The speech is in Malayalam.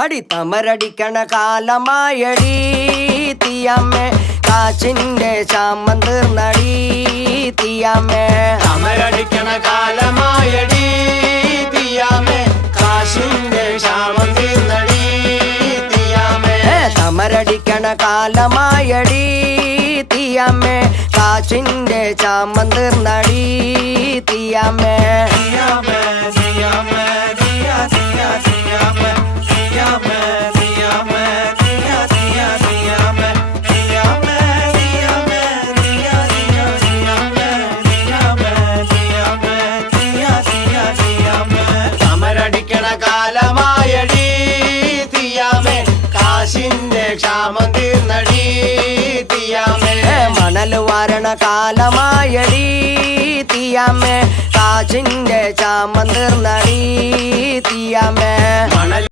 അടി തമരടിക്കണ കാലമായടി തീയമ്മേ കാച്ചിന്റെ ശാമം തീർന്നടി തീയമ്മേ തമരടിക്കണ കാലമായടി തീയമ്മേ കാശിന്റെ ശാമം തീർന്നടി തീയമ്മേ തമരടിക്കണ കാലമായടി തീയമ്മേ കാച്ചിന്റെ ശാമം തീർന്നടി തീയമ്മേ തീയമ്മേ തീയമ്മേ തീയ തീയ തീയമ്മേ തീയമ്മേ തീയമ്മേ തീയ തീയ തീയമ്മേ തീയമ്മേ തീയമ്മേ തീയ തീയ തീയമ്മേ തീയമ്മേ തീയമ്മേ തീയ തീയ തീയമ്മേ തമരടിക്കണ കാലമായടി തീയമ്മേ കാശിന്റെ ക്ഷാമം തീർന്നടി തീയമ്മേ മണൽ വാരണ കാലമായടി തീയമ്മേ കാച്ചിന്റെ ശാമം തീർന്നടി തീയമ്മേ മണൽ